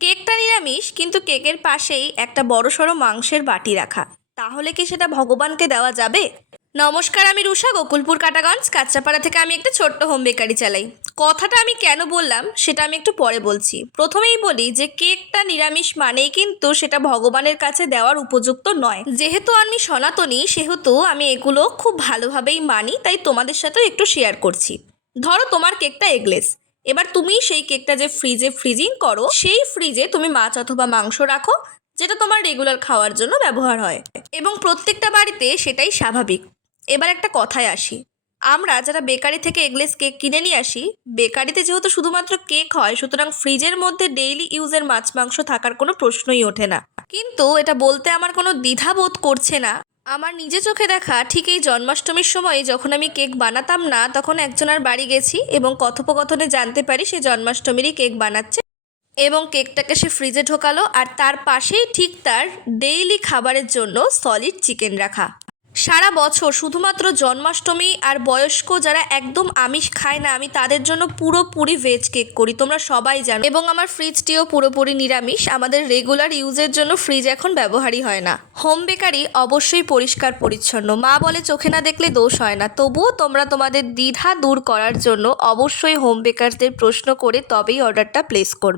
কেকটা নিরামিষ, কিন্তু কেকের পাশেই একটা বড়সড় মাংসের বাটি রাখা। তাহলে কি সেটা ভগবানকে দেওয়া যাবে? নমস্কার, আমি রুষা, গোকুলপুর কাটাগঞ্জ কাঁচরাপাড়া থেকে আমি একটা ছোট্ট হোম বেকারি চালাই। কথাটা আমি কেন বললাম সেটা আমি একটু পরে বলছি। প্রথমেই বলি যে কেকটা নিরামিষ মানেই কিন্তু সেটা ভগবানের কাছে দেওয়ার উপযুক্ত নয়। যেহেতু আমি সনাতনী, সেহেতু আমি এগুলো খুব ভালোভাবেই মানি, তাই তোমাদের সাথেও একটু শেয়ার করছি। ধরো তোমার কেকটা এগলেস। এবার তুমি সেই কেকটা যে ফ্রিজিং করো, সেই ফ্রিজে তুমি মাছ অথবা মাংস রাখো, যেটা তোমার রেগুলার খাওয়ার জন্য ব্যবহার হয়, এবং প্রত্যেকটা বাড়িতে সেটাই স্বাভাবিক। এবার একটা কথায় আসি, আমরা যারা বেকারি থেকে এগলেস কেক কিনে নিয়ে আসি, বেকারিতে যেহেতু শুধুমাত্র কেক হয়, সুতরাং ফ্রিজের মধ্যে ডেইলি ইউজের মাছ মাংস থাকার কোনো প্রশ্নই ওঠে না। কিন্তু এটা বলতে আমার কোনো দ্বিধা বোধ করছে না। আমার নিজে চোখে দেখা ঠিক এই জন্মাষ্টমীর সময় যখন আমি কেক বানাতাম না, তখন একজনের বাড়ি গেছি এবং কথোপকথনে জানতে পারি সে জন্মাষ্টমীরই কেক বানাচ্ছে, এবং কেকটাকে সে ফ্রিজে ঢোকালো, আর তার পাশেই ঠিক তার ডেইলি খাবারের জন্য সলিড চিকেন রাখা। সারা বছর শুধুমাত্র জন্মাষ্টমী আর বয়স্ক যারা একদম আমিষ খায় না, আমি তাদের জন্য পুরোপুরি ভেজ কেক করি, তোমরা সবাই জানো। এবং আমার ফ্রিজটিও পুরোপুরি নিরামিষ। আমাদের রেগুলার ইউজের জন্য ফ্রিজ এখন ব্যবহারই হয় না। হোম বেকারি অবশ্যই পরিষ্কার পরিচ্ছন্ন। মা বলে চোখে না দেখলে দোষ হয় না। তবুও তোমরা তোমাদের দ্বিধা দূর করার জন্য অবশ্যই হোম বেকারদের প্রশ্ন করে তবেই অর্ডারটা প্লেস করবে।